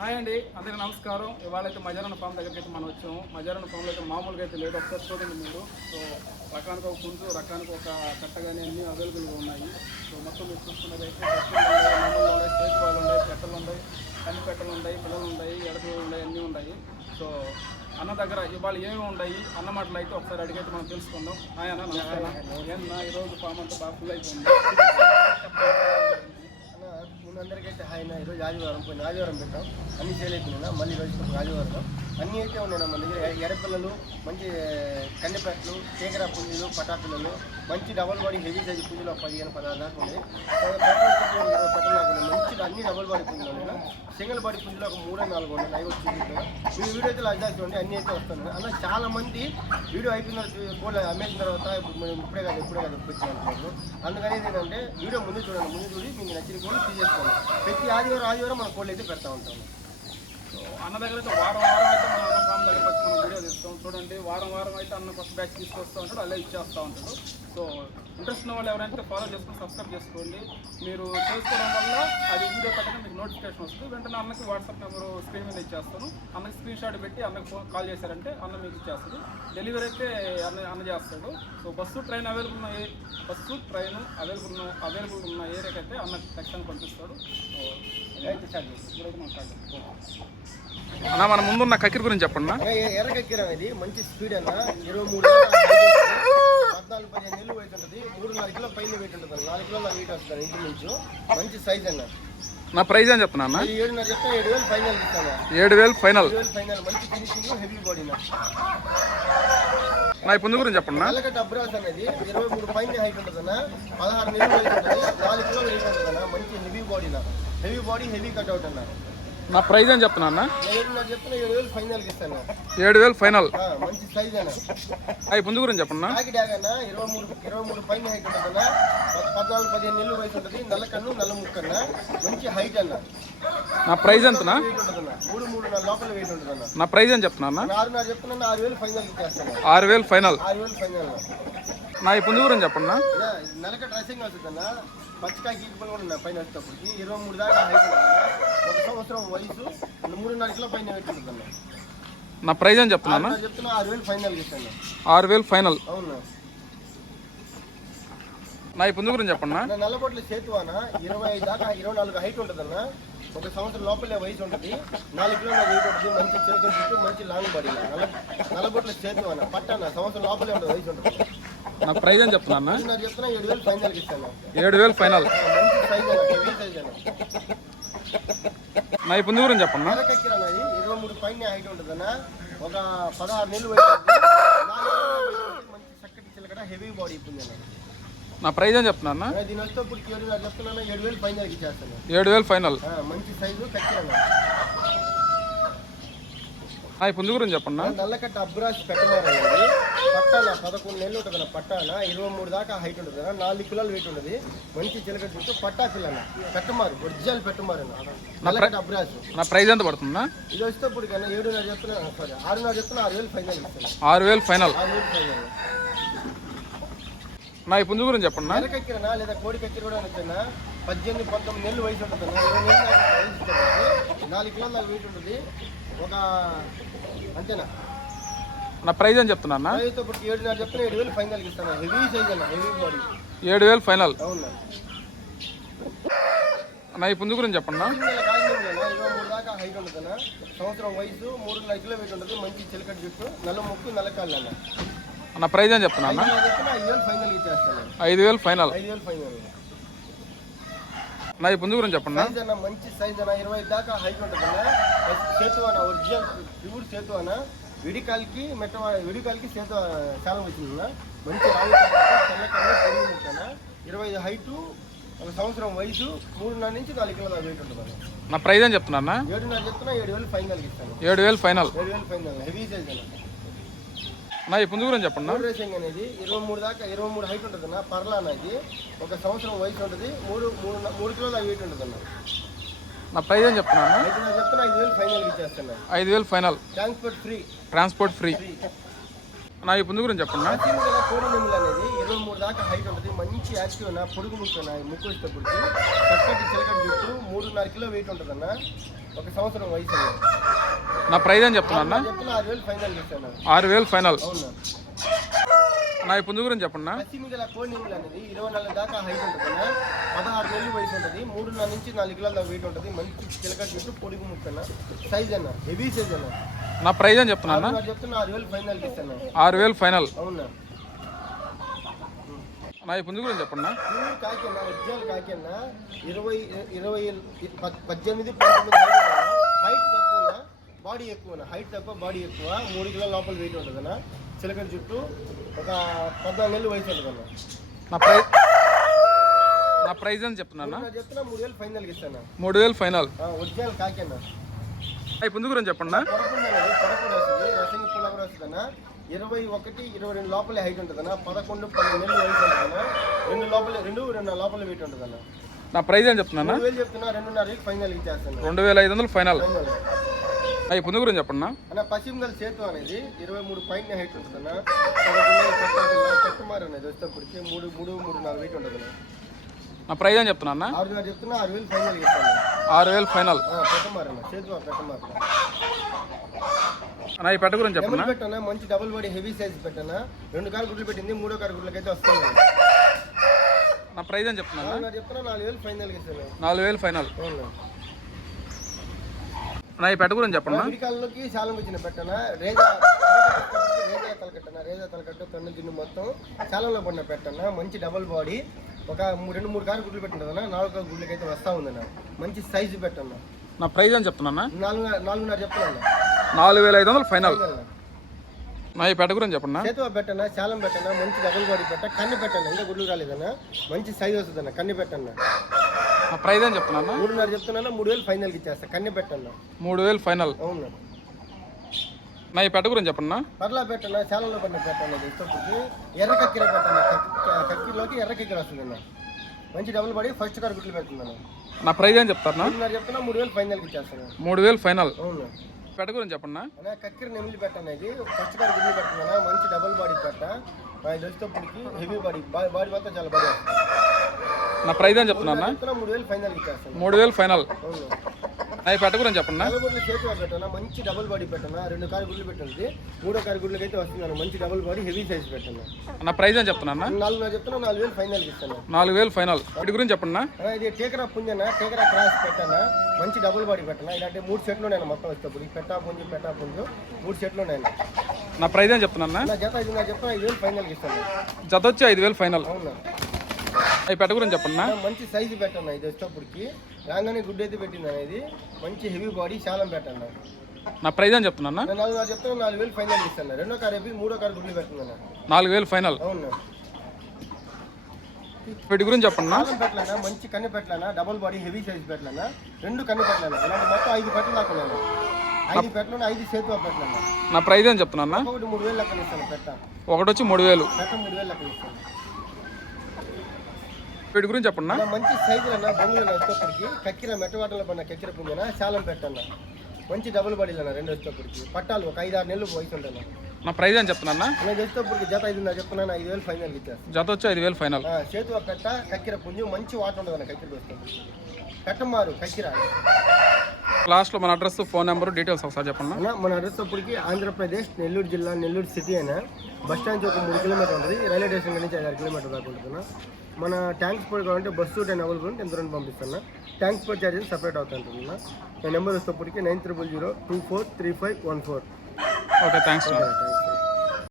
Hi అండి, అందరికీ నమస్కారం. ఇవాళ అయితే మజారన్న ఫామ్ దగ్గరికి అయితే మనం వచ్చాము. మజారన్న ఫామ్లో అయితే మామూలుగా అయితే లేదు, ఒకసారి చూడండి మీరు. సో రకానికి ఒక పుంజు, రకానికి ఒక కట్టగానే అన్నీ అవైలబుల్గా ఉన్నాయి. సో మొత్తం మీరు చూసుకున్నదైతే నమ్మలు ఉన్నాయి, చేతివాళ్ళు ఉన్నాయి, పెట్టలు ఉన్నాయి, కన్ని పెట్టలు ఉన్నాయి, పిల్లలు ఉన్నాయి, ఎడతలు ఉన్నాయి, అన్నీ ఉన్నాయి. సో అన్న దగ్గర ఇవాళ ఏమి ఉన్నాయి అన్న మాటలు అయితే ఒకసారి అడిగైతే మనం తెలుసుకుందాం. హాయ్ అన్న, నమస్కారం. ఏమన్నా ఈరోజు ఫామ్ అంతా బాగా ఫుల్ అయిపోయింది. అందరికైతే హాయ్. ఈరోజు ఆదివారం, కొన్ని ఆదివారం పెట్టాం, అన్ని సేల్ అయిపోయినా మళ్ళీ ఈరోజు ఆదివారం అన్నీ అయితే ఉన్నాయి మన దగ్గర. ఎర్రపిల్లలు, మంచి కన్నెపెట్టలు, చీకర పుంజులు, పటాపిల్లలు, మంచి డబల్ బాడీ హెవీ సైజు పుంజులు 15-16 దాకా ఉన్నాయి. 20 పెట్టలు దాకా ఉన్నాయి. మంచిగా అన్ని డబల్ బాడీ పుంజులు ఉన్నాయి. సింగిల్ బాడీ పుంజులు ఒక 3-4 ఉన్నాయి. లైవ్ వచ్చి మీ వీడియో అయితే లాగా చూడండి, అన్నీ అయితే వస్తున్నాయి. అలా చాలా మంది వీడియో అయిపోయిన కోళ్ళు అమ్మేసిన తర్వాత ఇప్పుడే కాదు వచ్చినట్టు. అందుకని ఏంటంటే వీడియో ముందు చూడండి, ముందు చూసి మీకు నచ్చిన కోళ్ళు తీసేసుకోండి. ప్రతి ఆదివారం మన కోళ్ళు అయితే పెడతా ఉంటాము. సో అన్న దగ్గర అయితే వారం అయితే మన అన్న ఫామ్ దగ్గర వచ్చి మనం వీడియో తీస్తాం. చూడండి, వారం అయితే అన్న కొత్త బ్యాచ్ తీసుకొస్తూ ఉంటాడు, అలా ఇచ్చేస్తూ ఉంటాడు. సో ఇంట్రెస్ట్ ఉన్న వాళ్ళు ఎవరైతే ఫాలో చేసుకుని సబ్స్క్రైబ్ చేసుకోండి. మీరు చేసుకోవడం వల్ల అది వీడియో పెట్టగా మీకు నోటిఫికేషన్ వస్తుంది. వెంటనే అన్నకి వాట్సాప్ నెంబరు స్క్రీన్ మీద ఇచ్చేస్తాను. అన్నకి స్క్రీన్ షాట్ పెట్టి అన్నకి కాల్ చేశారంటే అన్న మీకు ఇచ్చేస్తుంది. డెలివరీ అయితే అన్న చేస్తాడు. సో బస్సు ట్రైన్ అవైలబుల్ ఉన్న ఏరియాకి అయితే అన్నకి ఖచ్చితంగా పంపిస్తాడు. సో అయితే స్టార్ట్ చేస్తాం. అన్న మన ముందున్న కక్కిరి గురించి చెప్పండి. ఎర్ర కక్కిర అనేది మంచి స్పీడ్ అన్న, 23 14-15 నెలలు వెయిట్ ఉంటుంది. 3-4 కిలో పైన వెయిట్ ఉంటుంది. 4 కిలోల వెయిట్ వస్తుంది ఇంటి నుంచి. మంచి సైజ్ అన్న. నా ప్రైస్ అని చెప్తున్నా అన్న, 7.5 చెప్తా. 7,000 ఫైనల్ ఇస్తాను. 7,000 ఫైనల్. మంచి ఫినిషింగ్, హెవీ బాడీ. నా పుంజు గురించి చెప్పండి. నల్లగడ్డ అబ్రాస్ అనేది 23 పైన హైట్ ఉంటుందన్న, 16 నెలలు వెయిట్ ఉంటుంది, 4 కిలోల వెయిట్ ఉంటుందన్న. మంచి హెవీ బాడీ హెవీ కట్అవుట్ అన్న. నా ప్రైస్ అని చెప్తున్నా అన్న, 7,000 ఫైనల్ ఇస్తాను. 7,000 ఫైనల్. మంచి సైజ్ అన్న. అవి పుంజు గురించి చెప్పండి. డాగ్ అన్న 23 పైన హైట్ ఉంటుందన్న, 14-15 నెలలు వయసు ఉంటుంది. నల్ల కన్ను, నల్ల ముక్కన్న, మంచి హైట్ అన్న. నా ప్రైస్ ఎంతనా? 3-3.5 లోపల వెయిట్ ఉంటుందన్న. నా ప్రైస్ అని చెప్తున్నా అన్న, 6.5 చెప్తున్నా. 6,000 ఫైనల్ ఇచ్చేస్తాను. 6,000 ఫైనల్. 6,000 ఫైనల్. నా ఈ పుంజు గురించి చెప్పండి. నెలక డ్రెస్సింగ్ వస్తుందన్న, పచ్చికాయ గీకులు కూడా ఉన్నాయి పైన వచ్చేటప్పటికి. 23 దాకా హైట్ ఉంటుందన్న, 1 సంవత్సరం వయసు, 3.5 కిలో పైన వెయిట్ ఉంటుందన్న. నా ప్రైస్ అని చెప్తున్నా. చెప్తున్నా 6,000 ఫైనల్ ఇస్తాను. 6,000 ఫైనల్. అవునా. నా ఈ పుంజు గురించి చెప్పండి. నల్లబొట్ల సేతువాన 25 దాకా 24 హైట్ ఉంటుందన్న, 1 సంవత్సరం లోపలే వయసు ఉంటుంది, 4 కిలోల వెయిట్ ఉంటుంది. మంచి చిలక చుట్టూ, మంచి లాంగ్ బాడీ. నల్లబొట్ల సేతువాన పట్టాన సంవత్సరం లోపలే ఉంటుంది, వయసు ఉంటుంది. నా ప్రైస్ అని చెప్తున్నా. చెప్తున్నా 7,000 ఫైనల్ ఇస్తాను. 7,000 ఫైనల్. మంచి సైజ్ అన్న, హెవీ సైజ్ అన్న. నా ఈ పుంజు గురించి చెప్పండి. ఎర్రకక్కిర అనేది 23 పైన హైట్ ఉంటుందన్న, ఒక 16 నెలలు వయసు ఉంటుంది, 4 మంచి చక్కటి చిలకడ హెవీ బాడీ పుంజన్న. నా ప్రైస్ అని చెప్తున్నా. దీని వస్తే ఇప్పుడు చెప్తున్నా 7,000 ఫైనల్ ఇచ్చేస్తాను. 7,000 ఫైనల్. మంచి సైజు కక్కిరన్న. నా ఈ పుంజు గురించి చెప్పండి. నల్లకట్ట అబ్రాస్ పెట్టమారనేది పట్టాన 11 నెలలు ఉంటుందన్న. పట్టాన 23 దాకా హైట్ ఉంటుంది, 4 కిలోల వెయిట్ ఉంటుంది. మంచి చిలక చుట్టూ పట్టా పిల్లన పెట్టమారు, ఒరిజినల్ పెట్టమారు నల్లకట్ట అబ్రాస్. నా ప్రైస్ ఎంత పడుతుందా? ఇది వస్తే ఇప్పుడు కన్నా 7.5 చెప్తున్నా, సారీ 6.5 చెప్తున్నా. 6,000 ఫైనల్ ఇస్తాను. 6,000 ఫైనల్. 6,000 ఫైనల్. నా ఈ పుంజు గురించి చెప్పండి. ఎర్రకక్కిరనా లేదా కోడి కక్కిర కూడా నచ్చిన 18-19 నెలలు వయసు ఉంటుంది, 20 నెలలు వయసు ఉంటుంది, 4 కిలోల దాకా వెయిట్ ఉంటుంది. ఒక అంతేనా. నా ప్రైస్ అని చెప్తున్నా. 7.5 చెప్తున్నా. 7,000 ఫైనల్ ఇస్తాను. హెవీ సైజ్ అన్న, హెవీ బాడీ. 7,000 ఫైనల్. అవునా. నా ఈ పుంజు గురించి చెప్పండి. 23 దాకా హైట్ ఉంటుందన్న, సంవత్సరం వయసు, 3.5 కిలో వెయిట్ ఉంటుంది. మంచి చిలకటి జుట్టు, నల్ల ముక్కు, నల్ల కాళ్ళు అన్న. నా ప్రైస్ అని చెప్తున్నా. 5,000 ఫైనల్ ఇచ్చేస్తాను. 5,000 ఫైనల్. 5,000 ఫైనల్. నా ఈ పుంజు గురించి చెప్పండి. సైజ్ అన్న మంచి సైజ్ అన్న, 20 దాకా హైట్ ఉంటుందన్న. సేతు అన్న, ఒరిజినల్ ప్యూర్ సేతు అన్న. విడికాలికి సేతు చాలా వచ్చిందన్న. మంచి రావు తెల్లకన్నా పొడి ముక్కన, 25 హైటు, 1 సంవత్సరం వయసు, 3.5 నుంచి 4 కిలోల వెయిట్ ఉంటుంది. నా ప్రైస్ అని చెప్తున్నా. 7.5 చెప్తున్నా. 7,000 ఫైనల్ ఇస్తాను. 7,000 ఫైనల్. 7,000 ఫైనల్. హెవీ సైజ్ అన్న. నా ఈ పుంజు గురించి చెప్పండి. రేసింగ్ అనేది 23 హైట్ ఉంటుంది అన్న. పర్లా అనేది 1 సంవత్సరం వయసు ఉంటుంది, 3 కిలోల వెయిట్ ఉంటుంది అన్న. నా ప్రైస్ అని చెప్తున్నా. చెప్తున్నా 5,000 ఫైనల్ ఇచ్చేస్తున్నా. 5,000 final. Transport free. Transport free. నా ఈ పుంజు గురించి చెప్పండి. పశ్చిమ గల కోడి నెమలి అనేది 23 దాకా హైట్ ఉంటుంది. మంచి యాక్టివ్ అన్న, పొడుగు ముక్కు ముక్కు వచ్చేటప్పటికి చక్కటి చిలకటి జుట్టు, 3.5 కిలో వెయిట్ ఉంటుంది అన్న. 1 సంవత్సరం వయసు అన్న. నా ప్రైజ్ అని చెప్తున్నా అన్న. చెప్తున్నా 6,000 ఫైనల్ ఇస్తాను. 6,000 ఫైనల్. అవునా. నా ఈ పుంజు గురించి చెప్పండి. పశ్చిమ గల కోడి నెమలి అనేది 24 దాకా హైట్ ఉంటుంది అన్న. 16 నెలలు వయసు ఉంటుంది. 3.5 నుంచి 4 కిలోల దాకా వెయిట్ ఉంటుంది. మంచి చిలకటి జుట్టు, పొడుగు ముక్కు అన్న. సైజ్ అన్న, హెవీ సైజ్ అన్న. నా ప్రైజ్ అని చెప్తున్నా అన్న. చెప్తున్నా 6,000 ఫైనల్ ఇస్తాను. 6,000 ఫైనల్. అవునా. నా ఈ పుంజు గురించి చెప్పండి. ప్యూర్ కాకిన్న, ఒరిజినల్ కాకిన్న, 18-19 హైట్ తక్కువ, బాడీ ఎక్కువ. హైట్ తక్కువ, బాడీ ఎక్కువ. 3 కిలోల లోపల వెయిట్ ఉంటుంది అన్న. చిలకటి జుట్టు, ఒక 14 నెలలు వయసు ఉంటుంది అన్న. నా ప్రైజ్ అని చెప్తున్నా. చెప్తున్నా 3,000 ఫైనల్ ఇస్తాను. 3,000 ఫైనల్. ఒరిజినల్ కాకిన్న. ఈ పుంజు గురించి చెప్పండి. పొడకుండా వస్తుంది, రసంగి పుల్ల కూడా వస్తుంది అన్న. 21-22 లోపలే హైట్ ఉంటుంది అన్న. 11-12 నెలలు వయసు ఉంటుంది అన్న. 2 లోపల వెయిట్ ఉంటుంది అన్న. నా ప్రైజ్ అని చెప్తున్నా. 3,000 చెప్తున్నా. 2.5 ఫైనల్ ఇచ్చేస్తాను. 2,500 ఫైనల్. ఈ పుంజు గురించి చెప్పండి. అన్న పశ్చిమ గల సేతు అనేది 23 పాయింట్ హైట్ ఉంటుంది అన్న. కట్టుమారు అనేది వచ్చేటప్పటికి 3-3.4 వెయిట్ ఉంటుంది అన్న. నా ప్రైజ్ అని చెప్తున్నా అన్న. 6,000 చెప్తున్నా. 6,000 ఫైనల్ ఇస్తాను. 6,000 ఫైనల్. పెట్టమారు అన్న, సేతు పెట్టమారు. నా ఈ పెట్ట గురించి చెప్పండి. పెట్టనా మంచి డబుల్ బాడీ హెవీ సైజ్ పెట్టనా. 2 కారు గుడ్లు పెట్టింది, 3వ కారు గుడ్లకైతే వస్తుంది. నా ప్రైజ్ అని చెప్తున్నా. చెప్తున్నా 4,000 ఫైనల్ ఇస్తాను. 4,000 ఫైనల్. నా ఈ పెట్ట గురించి చెప్పండి. విడికాలలోకి శాలం వచ్చిన పెట్టనా. రేజా తలకట్ట కన్ను దిన్ను మొత్తం శాలంలో పడిన పెట్టనా. మంచి డబుల్ బాడీ, ఒక 2-3 కారు గుడ్లు పెట్టిందన్న. 4 కారు గుడ్లకైతే వస్తా ఉందన్న. మంచి సైజు పెట్టన్నా. నా ప్రైజ్ అని చెప్తున్నా. 4,500 చెప్తున్నా. 4,500 ఫైనల్. నా ఈ పెట్ట గురించి చెప్పండి. చేతువ పెట్టనా, శాలం పెట్టనా. మంచి డబుల్ బాడీ పెట్ట, కన్ను పెట్టన్నా. ఇంకా గుడ్లు రాలేదన్నా. మంచి సైజ్ వస్తుందన్న. కన్ను పెట్టన్నా. నా ప్రైజ్ అని చెప్తున్నా. 3,500 చెప్తున్నా. 3,000 ఫైనల్కి ఇచ్చేస్తా. కన్ను పెట్టన్నా. 3,000 ఫైనల్. అవును. నా ఈ పెట్ట గురించి చెప్పండి. పర్లా పెట్టన్నా. శాలంలో పడిన పెట్టన్నా. ఇష్టపడికి ఎర్ర కక్కిర పెట్టన్నా. కక్కిరలోకి ఎర్ర కక్కిర వస్తుందన్న. మంచి డబుల్ బాడీ, ఫస్ట్ కార్ గుడ్లు పెడుతుందన్న. నా ప్రైజ్ అని చెప్తారా. 3,500 చెప్తున్నా. 3,000 ఫైనల్కి ఇచ్చేస్తాను. 3,000 ఫైనల్. అవును. పెట్ట గురించి చెప్పండి. కక్కిర నెమిలి పెట్టన్నా. ఇది ఫస్ట్ కార్ గుడ్లు పెడుతుందన్న. మంచి డబుల్ బాడీ పెట్ట. ఇది వచ్చేటప్పటికి హెవీ బాడీ మాత్రం చాలా బాగా. నా ప్రైజ్ అని చెప్తున్నా. 3,000 ఫైనల్ ఇచ్చేస్తాను. 3,000 ఫైనల్. అవును. నా ఈ పెట్ట గురించి చెప్పండి. గుడ్లు చేతిలో పెట్టనా. మంచి డబుల్ బాడీ పెట్టనా. 2 కారు గుడ్లు పెట్టండి. 3వ కారు గుడ్లకైతే వస్తున్నాను. మంచి డబుల్ బాడీ హెవీ సైజ్ పెట్టనా. నా ప్రైజ్ అని చెప్తున్నా. 4,000 చెప్తున్నా. 4,000 ఫైనల్కి ఇస్తాను. 4,000 ఫైనల్. వీటి గురించి చెప్పండి. ఇది టేకరా పుంజన, టేకరా క్రాస్ పెట్టనా. మంచి డబుల్ బాడీ పెట్టనా. ఇలాంటి 3 సెట్లు నేను మొత్తం వచ్చేటప్పుడు పెట్టా పుంజు 3 సెట్లు నేను. నా ప్రైజ్ అని చెప్తున్నా. నా జత 5,000 ఫైనల్కి ఇస్తాను. జత వచ్చి 5,000 ఫైనల్. అవునా. ఈ పెట్ట గురించి చెప్పండి. మంచి సైజు పెట్టన్నా. ఇది వచ్చేటప్పటికి రాగానే గుడ్డు అయితే పెట్టింది అనేది. మంచి హెవీ బాడీ శాలం పెట్టన్నా. నా ప్రైజ్ అని చెప్తున్నా. 4,000 చెప్తున్నా. 4,000 ఫైనల్ ఇస్తాను. 2వ కారు అయిపోయి 3వ కారు గుడ్లు పెడుతుందన్న. 4,000 ఫైనల్. అవును. వీటి గురించి చెప్పండి. పెట్టలేనా. మంచి కన్ను పెట్టలేనా. డబుల్ బాడీ హెవీ సైజ్ పెట్టలేనా. 2 కన్ను పెట్టలేనా. ఇలాంటి మొత్తం 5 పెట్టలు దాకా 5 పెట్టలు, 5 చేతువ పెట్టలేనా. నా ప్రైజ్ అని చెప్తున్నా. ఒకటి 3,000 లెక్కన ఇస్తాను. పెట్ట ఒకటి వచ్చి 3,000. పెట్ట 3,000 లెక్కన ఇస్తాను. వీటి గురించి చెప్పండి. మంచి సైజులన్నా. బొంగులు వచ్చేటప్పటికి కక్కిర మెట్టవాటలో పడిన కక్కిర పుంజన శాలం పెట్టన్నా. మంచి డబుల్ బాడీలన్నా. 2 వచ్చేటప్పటికి పట్టాలు ఒక 5-6 నెలలు వయసు ఉంటాను. నా ప్రైజ్ అని చెప్తున్నా. నేను వచ్చేటప్పటికి జత 5,000 చెప్తున్నాను. 5,000 ఫైనల్ ఇచ్చేస్తాను. జత వచ్చి 5,000 ఫైనల్. చేతువ పెట్ట, కక్కిర పుంజు మంచి వాటర్ ఉంటుంది అన్న. కక్కిర వస్తుంది. పెట్టమారు కక్కిర. లాస్ట్లో మన అడ్రస్, ఫోన్ నెంబర్, డీటెయిల్స్ ఒకసారి చెప్పండి. మన అడ్రస్ అప్పటికి ఆంధ్రప్రదేశ్, నెల్లూరు జిల్లా, నెల్లూరు సిటీ అయినా బస్ స్టాండ్ ఒక 3 కిలోమీటర్ ఉంటుంది. రైల్వే స్టేషన్ నుంచి 5 కిలోమీటర్ దాకా ఉంటున్నా. మన ట్యాంక్స్ పోర్ట్ కావాలంటే బస్సు టైం అవైలబుల్ ఉంటే ఎంత రెండు పంపిస్తున్నా. ట్యాంక్స్ పోర్ట్ ఛార్జెస్ సపరేట్ అవుతుంటున్నా. నా నెంబర్ వచ్చేటప్పటికి 9000243514. Okay, thanks.